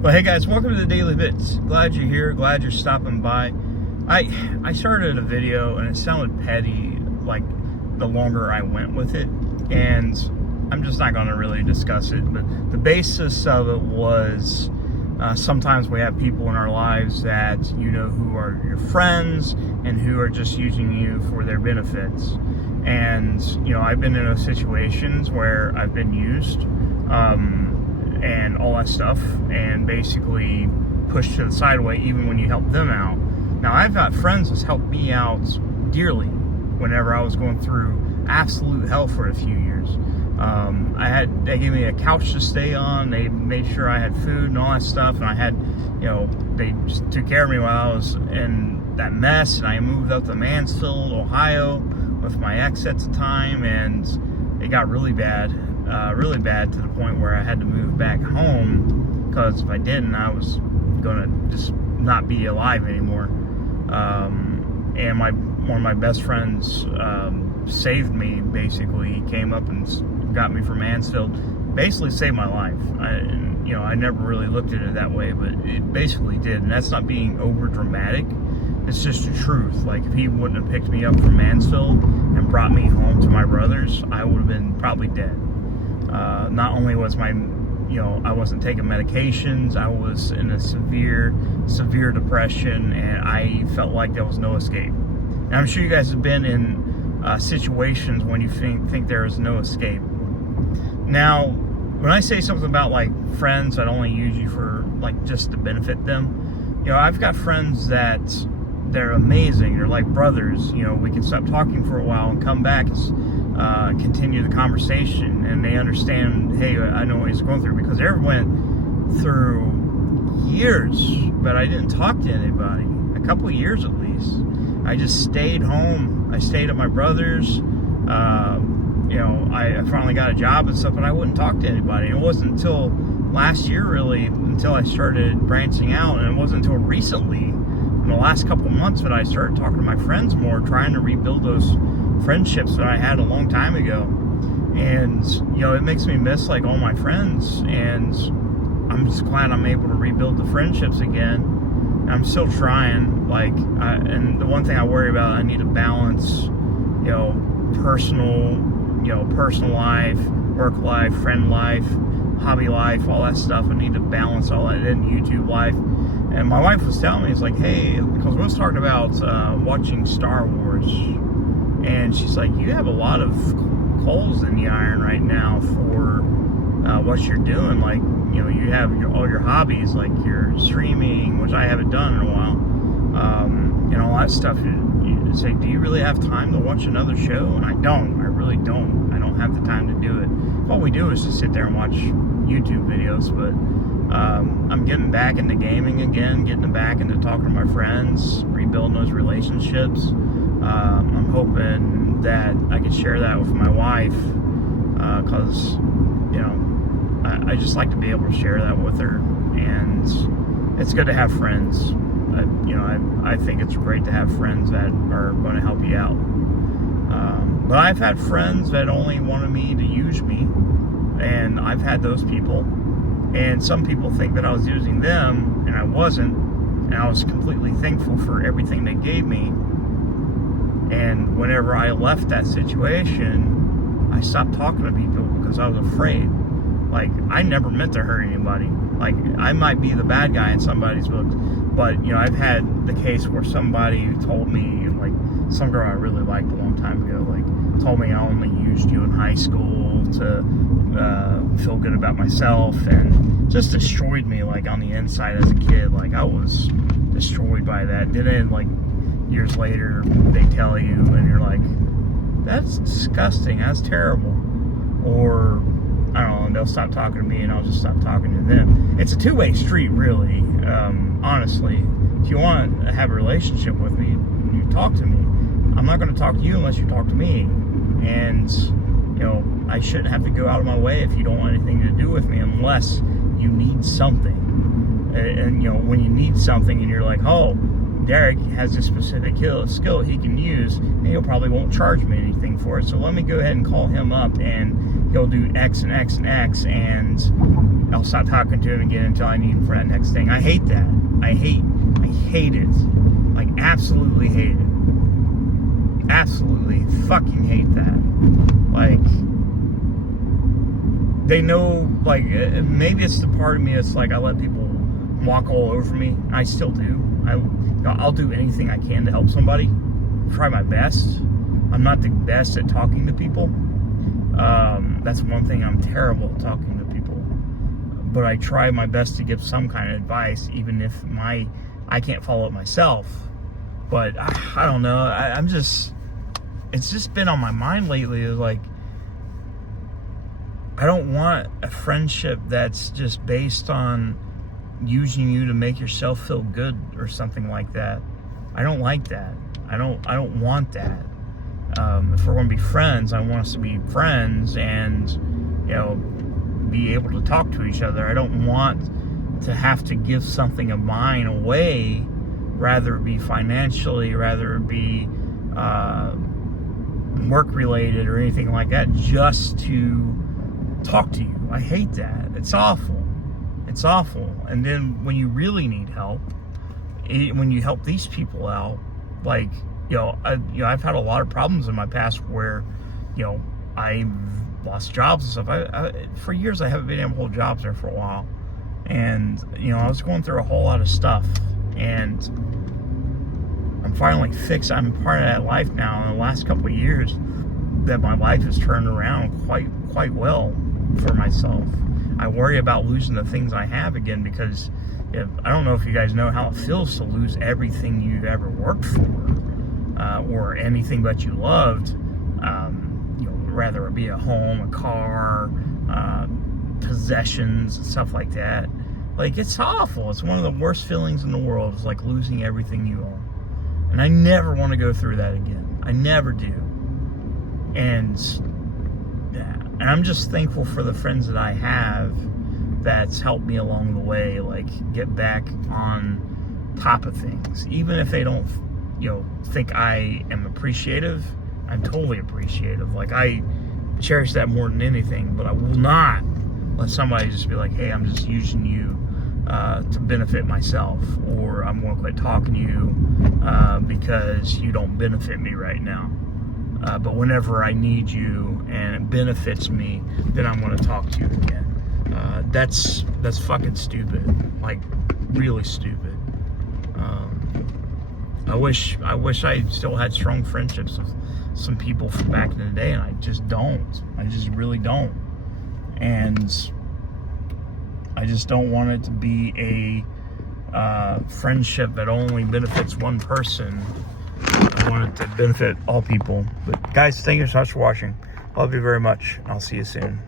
Well, hey guys, welcome to the Daily Bits. Glad you're here. Glad you're stopping by. I started a video and it sounded petty, like the longer I went with it, and I'm just not going to really discuss it. But the basis of it was sometimes we have people in our lives that who are your friends and who are just using you for their benefits. And I've been in those situations where I've been used. And all that stuff, and basically pushed to the sideway even when you help them out. Now, I've got friends that's helped me out dearly whenever I was going through absolute hell for a few years. They gave me a couch to stay on, they made sure I had food and all that stuff, and I had, they just took care of me while I was in that mess, and I moved up to Mansfield, Ohio with my ex at the time, and it got really bad to the point where I had to move back home, because if I didn't, I was gonna just not be alive anymore. And one of my best friends saved me. Basically, he came up and got me from Mansfield, basically saved my life. I never really looked at it that way, but it basically did. And that's not being over dramatic. It's just the truth. Like, if he wouldn't have picked me up from Mansfield and brought me home to my brothers, I would have been probably dead. Not only was I wasn't taking medications, I was in a severe depression, and I felt like there was no escape. And I'm sure you guys have been in situations when you think there is no escape. Now, when I say something about like friends that only use you for like just to benefit them, I've got friends that they're amazing. They're like brothers. We can stop talking for a while and come back and continue the conversation, and they understand, hey, I know what he's going through, because they went through years, but I didn't talk to anybody. A couple of years at least. I just stayed home. I stayed at my brother's. I finally got a job and stuff, but I wouldn't talk to anybody. It wasn't until last year, really, until I started branching out, and it wasn't until recently, in the last couple of months, that I started talking to my friends more, trying to rebuild those friendships that I had a long time ago. And it makes me miss like all my friends, and I'm just glad I'm able to rebuild the friendships again. And I'm still trying, and the one thing I worry about, I need to balance personal life, work life, friend life, hobby life, all that stuff. I need to balance all that in YouTube life. And my wife was telling me, it's like, hey, because we was talking about watching Star Wars, and she's like, you have a lot of coals in the iron right now for what you're doing. Like, you have all your hobbies, like your streaming, which I haven't done in a while, and all that stuff. It's like, do you really have time to watch another show? And I really don't. I don't have the time to do it. All we do is just sit there and watch YouTube videos. But I'm getting back into gaming again, getting back into talking to my friends, rebuilding those relationships. I'm hoping that I can share that with my wife, because I just like to be able to share that with her, and it's good to have friends. I think it's great to have friends that are going to help you out. But I've had friends that only wanted me to use me, and I've had those people. And some people think that I was using them, and I wasn't. And I was completely thankful for everything they gave me. And whenever I left that situation, I stopped talking to people because I was afraid. Like, I never meant to hurt anybody. Like, I might be the bad guy in somebody's books, but, I've had the case where somebody told me, like, some girl I really liked a long time ago, like, told me I only used you in high school to feel good about myself, and just destroyed me, like, on the inside as a kid. Like, I was destroyed by that. Then, like, years later, they tell you, and you're like, that's disgusting, that's terrible. Or, I don't know, they'll stop talking to me and I'll just stop talking to them. It's a two-way street, really, honestly. If you want to have a relationship with me, you talk to me. I'm not going to talk to you unless you talk to me. And, I shouldn't have to go out of my way if you don't want anything to do with me, unless you need something. And when you need something and you're like, oh, Derek has this specific skill he can use, and he'll probably won't charge me anything for it. So let me go ahead and call him up, and he'll do X and X and X, and I'll stop talking to him again until I need him for that next thing. I hate that. I hate it. Like, absolutely hate it. Absolutely fucking hate that. Like, they know, like, maybe it's the part of me that's like, I let people walk all over me. I still do. I'll do anything I can to help somebody. Try my best. I'm not the best at talking to people. That's one thing. I'm terrible at talking to people. But I try my best to give some kind of advice, even if I can't follow it myself. But I don't know. It's just been on my mind lately. It's like, I don't want a friendship that's just based on using you to make yourself feel good or something like that. I don't like that. I don't want that. If we're going to be friends, I want us to be friends and, you know, be able to talk to each other. I don't want to have to give something of mine away, rather it be financially, rather it be work related or anything like that, just to talk to you. I hate that. It's awful. It's awful. And then when you really need help, when you help these people out, like, I've had a lot of problems in my past where, I've lost jobs and stuff. For years, I haven't been able to hold jobs there for a while. And, I was going through a whole lot of stuff. And I'm finally fixed. I'm part of that life now. In the last couple of years, that my life has turned around quite well for myself. I worry about losing the things I have again, because I don't know if you guys know how it feels to lose everything you've ever worked for, or anything that you loved, whether it be a home, a car, possessions, and stuff like that. Like, it's awful. It's one of the worst feelings in the world. It's like losing everything you own. And I never want to go through that again. I never do. And I'm just thankful for the friends that I have that's helped me along the way, like, get back on top of things. Even if they don't, think I am appreciative, I'm totally appreciative. Like, I cherish that more than anything, but I will not let somebody just be like, hey, I'm just using you to benefit myself, or I'm going to quit talking to you because you don't benefit me right now. But whenever I need you and it benefits me, then I'm going to talk to you again. That's fucking stupid. Like, really stupid. I wish I still had strong friendships with some people from back in the day, and I just don't. I just really don't. And I just don't want it to be a friendship that only benefits one person. I want it to benefit all people. But guys, thank you so much for watching. Love you very much. I'll see you soon.